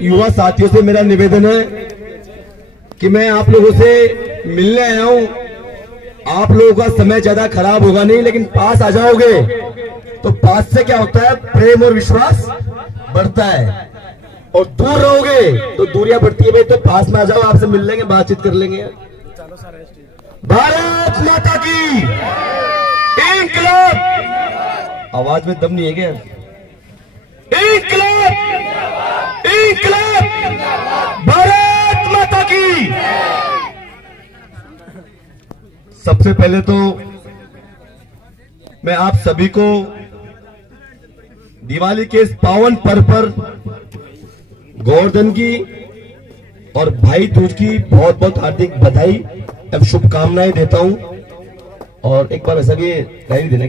युवा साथियों से मेरा निवेदन है कि मैं आप लोगों से मिलने आया हूं। आप लोगों का समय ज्यादा खराब होगा नहीं, लेकिन पास आ जाओगे तो पास से क्या होता है, प्रेम और विश्वास बढ़ता है, और दूर रहोगे तो दूरियां बढ़ती है। भाई तो पास में आ जाओ, आपसे मिल लेंगे, बातचीत कर लेंगे। भारत माता की इंकलाब। आवाज में दम नहीं है क्या? इंकलाब, इंकलाब, भारत माता की। सबसे पहले तो मैं आप सभी को दिवाली के इस पावन पर्व पर गोवर्धन की और भाई दूज की बहुत बहुत हार्दिक बधाई एवं शुभकामनाएं देता हूं। और एक बार ऐसा भी डायरी देना,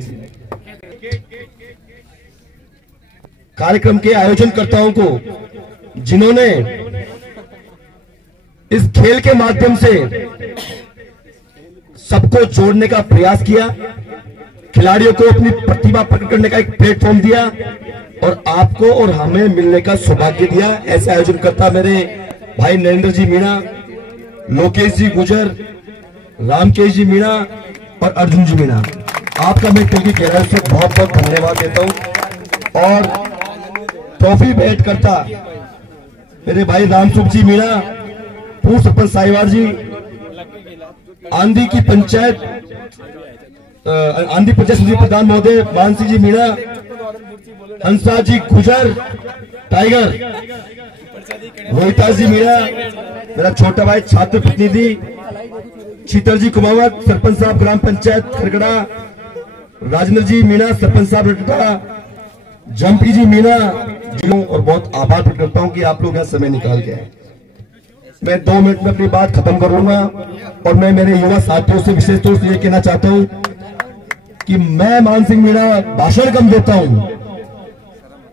कार्यक्रम के आयोजनकर्ताओं को जिन्होंने इस खेल के माध्यम से सबको जोड़ने का प्रयास किया, खिलाड़ियों को अपनी प्रतिभा प्रकट करने का एक प्लेटफॉर्म दिया और आपको और हमें मिलने का सौभाग्य दिया। ऐसे आयोजनकर्ता मेरे भाई नरेंद्र जी मीणा, लोकेश जी गुजर, रामकेश जी मीणा और अर्जुन जी मीणा, आपका मैं दिल की गहराई से बहुत बहुत धन्यवाद देता हूं। और ट्रॉफी भेंट करता मेरे भाई रामसुख जी मीणा, पूर्व सरपंच साहिवाल जी, आंधी की पंचायत आंधी पंचायत समिति प्रधान महोदय मानसी जी मीणा, हंसा जी गुजर टाइगर, रोहिता जी मीणा, मेरा छोटा भाई छात्र प्रतिनिधि शीतल जी कुमावत, सरपंच साहब ग्राम पंचायत खरगड़ा, राजेंद्र जी मीणा, सरपंच साहब रटटा, जम्पी जी मीणा, और बहुत आभार प्रकट करता हूं कि आप लोग यहां समय निकाल के आए। मैं 2 मिनट में अपनी बात खत्म करूंगा और मैं मेरे युवा साथियों से विशेष तौर से यह कहना चाहता हूं कि मैं मान सिंह मीणा भाषण कम देता हूं,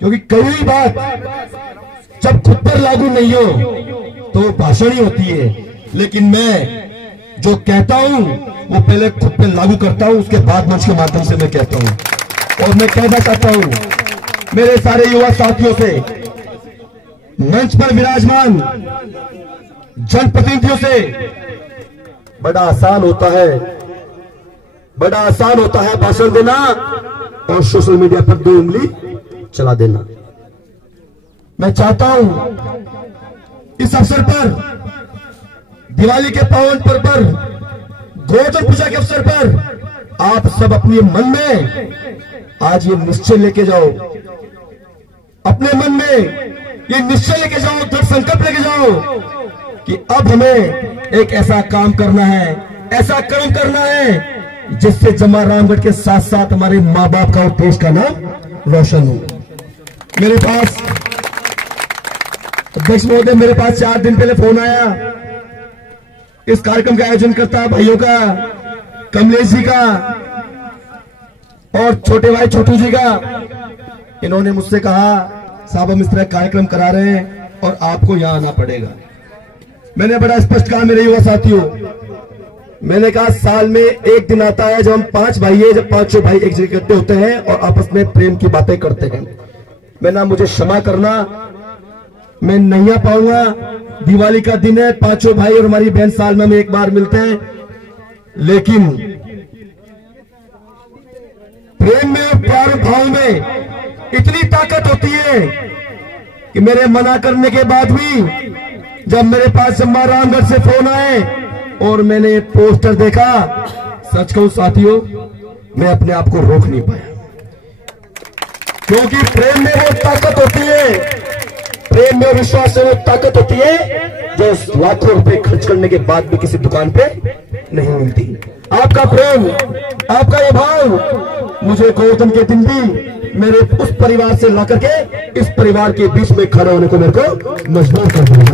क्योंकि कई बात जब खुद पर लागू नहीं हो तो भाषण ही होती है, लेकिन मैं जो कहता हूं वो पहले खुद पे लागू करता हूं, उसके बाद मंच के माध्यम से मैं कहता हूं। और मैं कहना चाहता हूं मेरे सारे युवा साथियों से, मंच पर विराजमान जनप्रतिनिधियों से, बड़ा आसान होता है भाषण देना और सोशल मीडिया पर 2 उंगली चला देना। मैं चाहता हूं इस अवसर पर, दिवाली के पावन पर्व पर, गोवर्धन पूजा के अवसर पर आप सब अपने मन में आज ये निश्चय लेके जाओ, अपने मन में ये निश्चय लेके जाओ, दृढ़ संकल्प लेके जाओ कि अब हमें एक ऐसा काम करना है, ऐसा कर्म करना है जिससे जमा रामगढ़ के साथ साथ हमारे मां बाप का और देश का नाम रोशन हो। मेरे पास अध्यक्ष महोदय, मेरे पास 4 दिन पहले फोन आया इस कार्यक्रम का आयोजन करता भाइयों का, कमलेश जी का और छोटे भाई छोटू जी का। इन्होंने मुझसे कहा साहब हम इस तरह कार्यक्रम करा रहे हैं और आपको यहां आना पड़ेगा। मैंने बड़ा स्पष्ट कहा मेरे युवा साथियों, मैंने कहा साल में एक दिन आता है जब हम 5 भाई है, जब 5 भाई एक जगह इकट्ठे होते हैं और आपस में प्रेम की बातें करते हैं। मैंने मुझे क्षमा करना, मैं नहीं आ पाऊंगा, दिवाली का दिन है, 5 भाई और हमारी बहन साल में हम एक बार मिलते हैं, लेकिन प्रेम में और प्यार भाव में इतनी ताकत होती है कि मेरे मना करने के बाद भी जब मेरे पास जम्मा रामगढ़ से फोन आए और मैंने पोस्टर देखा, सच कहूं साथियों मैं अपने आप को रोक नहीं पाया, क्योंकि प्रेम में वो ताकत होती है, प्रेम में विश्वास में वो ताकत होती है जो लाखों रुपए खर्च करने के बाद भी किसी दुकान पे नहीं मिलती। आपका प्रेम, आपका ये भाव मुझे गोवर्धन के दिन भी मेरे उस परिवार से ला करके इस परिवार के बीच में खड़े होने को मेरे को मजबूर कर दिया।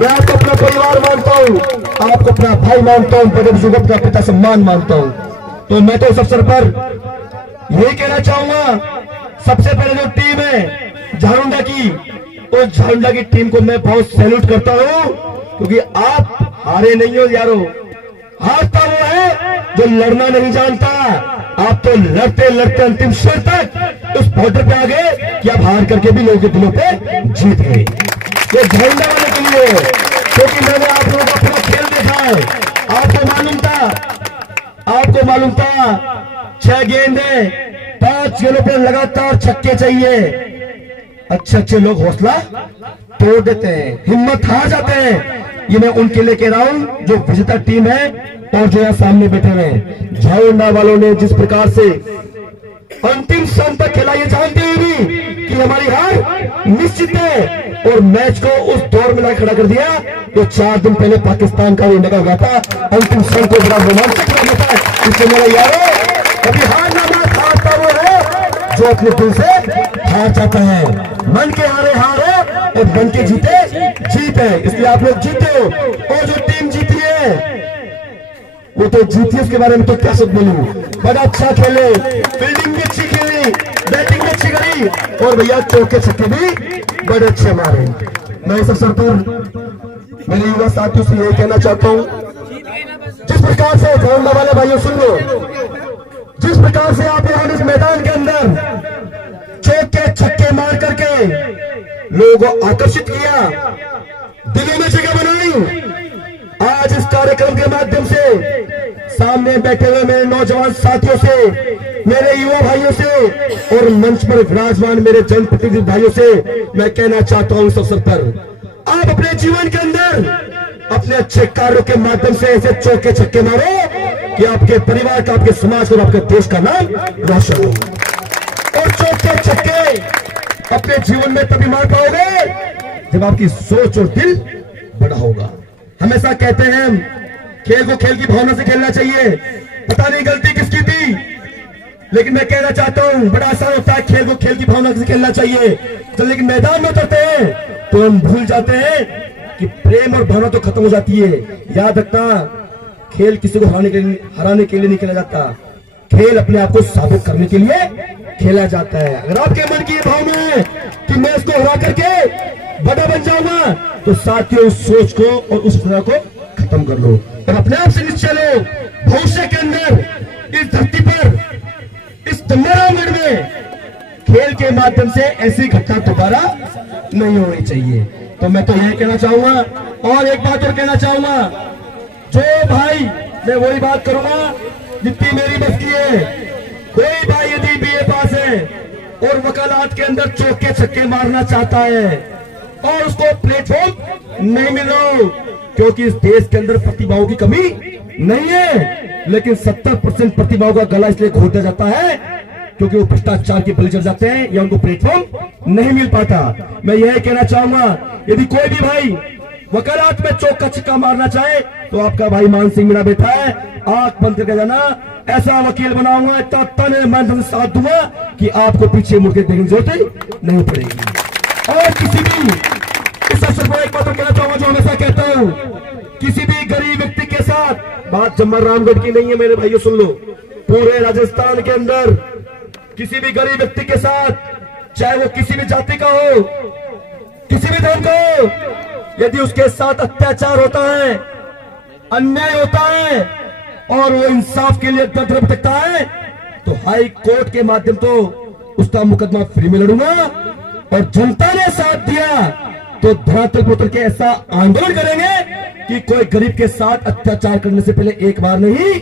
मैं आपको अपना परिवार मानता हूं, आपको अपना भाई मानता हूं, बड़े बुजुर्गों का पिता सम्मान मानता हूं। तो मैं तो इस अवसर पर यही कहना चाहूंगा, सबसे पहले जो टीम है झारुंडा की, उस झारुंडा की टीम को मैं बहुत सैल्यूट करता हूं, क्योंकि आप हारे नहीं हो यारो। हारता वो है जो लड़ना नहीं जानता, आप तो लड़ते लड़ते अंतिम क्षण तक उस बॉर्डर पे आ गए कि आप हार करके भी लोगों के दिलों पे जीत गए। ये झंडा वाले के लिए, क्योंकि मैंने आप लोगों का पूरा खेल देखा है। आपको मालूम था 6 गेंदे 5 गेंदों पर लगातार छक्के चाहिए। अच्छे लोग हौसला तोड़ देते हैं, हिम्मत हार जाते हैं। ये मैं उनके लिए कह रहा हूं जो विजेता टीम है और जो यहाँ सामने बैठे हुए हैं। झाउंडा वालों ने जिस प्रकार से अंतिम क्षण तक खेला, ये जानते हुए भी कि हमारी हार निश्चित है, और मैच को उस दौर में ला खड़ा कर दिया जो 4 दिन पहले पाकिस्तान का इंडिया का हुआ था। अंतिम क्षण को बड़ा रोमांचक बना देता है। इसलिए मेरा यारो, कभी हार ना मान, हारता वो है जो अपने दिल से हार जाता है। मन के हारे हार है और मन के जीते जीत है। इसलिए आप लोग जीते हो, और जो टीम जीती है वो तो जीती है, उसके बारे में तो क्या सब बोलूं। बड़ा अच्छा खेले, फील्डिंग भी अच्छी खेली, बैटिंग भी अच्छी करी, और भैया चौके छक्के भी बड़े अच्छे मारे। मैं इस अवसर पर मेरे युवा साथियों से यही कहना चाहता हूं, जिस प्रकार से झाउंडा वाले भाइयों सुन लो, जिस प्रकार से आप लोगों ने इस मैदान के अंदर चौके छक्के मार करके लोगों को आकर्षित किया, दिलों में जगह बनाई। आज इस कार्यक्रम के माध्यम से सामने बैठे हुए मेरे नौजवान साथियों से, मेरे युवा भाइयों से, और मंच पर विराजमान मेरे जनप्रतिनिधि भाइयों से मैं कहना चाहता हूं, इस अवसर पर आप अपने जीवन के अंदर अपने अच्छे कार्यों के माध्यम से ऐसे चौके छक्के मारो कि आपके परिवार का, आपके समाज का और आपके देश का नाम रोशन हो। और चौके छक्के अपने जीवन में तभी मार पाओगे जब आपकी सोच और दिल बड़ा होगा। हमेशा कहते हैं खेल को खेल की भावना से खेलना चाहिए। पता नहीं गलती किसकी थी, लेकिन मैं कहना चाहता हूं बड़ा आसान होता है खेल को खेल की भावना से खेलना चाहिए। तो लेकिन मैदान में उतरते हैं तो हम भूल जाते हैं कि प्रेम और भावना तो खत्म हो जाती है। याद रखना, खेल किसी को हराने के लिए नहीं खेला जाता, खेल अपने आप को साबित करने के लिए खेला जाता है। अगर आपके मन की भावना है कि मैं इसको हरा करके बड़ा बन जाऊंगा, तो साथियों उस सोच को और उस तरह को खत्म कर लो और अपने आप से निश्चय लो, भविष्य के अंदर इस धरती पर, इस दंगारामगढ़ में खेल के माध्यम से ऐसी घटना दोबारा नहीं होनी चाहिए। तो मैं तो यही कहना चाहूंगा, और एक बात और कहना चाहूंगा, जो भाई, मैं वही बात करूंगा जितनी मेरी बस की है। कोई भाई यदि BA पास है और वकालत के अंदर चौके छक्के मारना चाहता है और उसको प्लेटफॉर्म नहीं मिल रहा, क्योंकि इस देश के अंदर प्रतिभाओं की कमी नहीं है, लेकिन 70% प्रतिभाओं का गला इसलिए घोटा जाता है क्योंकि वो भ्रष्टाचार के बलि चढ़ जाते हैं या उनको प्लेटफॉर्म नहीं मिल पाता। मैं यही कहना चाहूंगा, यदि कोई भी भाई वकालत में चौका छक्का मारना चाहे तो आपका भाई मान सिंह मेरा बेटा है, आंख बंद करके जाना, ऐसा वकील बनाऊंगा, इतना तन मन से साथ दूंगा कि आपको पीछे मुड़ के देखने की जरूरत नहीं पड़ेगी। और किसी भी, इस अवसर पर एक बात कहना चाहूंगा जो हमेशा कहता हूं, किसी भी गरीब व्यक्ति के साथ, बात जम्मर रामगढ़ की नहीं है मेरे भाइयों, सुन लो, पूरे राजस्थान के अंदर किसी भी गरीब व्यक्ति के साथ, चाहे वो किसी भी जाति का हो, किसी भी धर्म का हो, यदि उसके साथ अत्याचार होता है, अन्याय होता है और वो इंसाफ के लिए दर भटकता है, तो हाई कोर्ट के माध्यम तो उसका मुकदमा फ्री में लड़ूंगा। और जनता ने साथ दिया तो धरातल पर उतर के ऐसा आंदोलन करेंगे कि कोई गरीब के साथ अत्याचार करने से पहले एक बार नहीं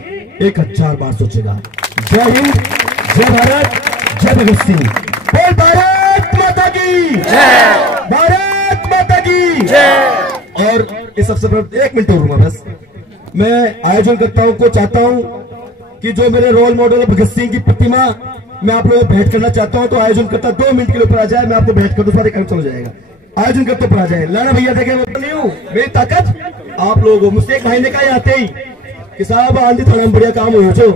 1000 बार सोचेगा। जय हिंद, जय भारत, जय भगत सिंह। बोल भारत माता की जय, भारत माता की जय। और इस अवसर पर 1 मिनट और बस, मैं आयोजन करताओं को चाहता हूं कि जो मेरे रोल मॉडल भगत सिंह की प्रतिमा मैं आप लोगों को भेंट करना चाहता हूं, तो आयोजन करता 2 मिनट के लिए ऊपर आ जाए, मैं आपको भेंट कर दूं, सारे काम चल जाएगा। आयोजन करते ऊपर आ जाए, लाना भैया देखे नहीं हूं, मेरी ताकत आप लोगों को, मुझसे एक महीने का ही आते ही कि साहब आंधी थोड़ा बढ़िया काम हो जो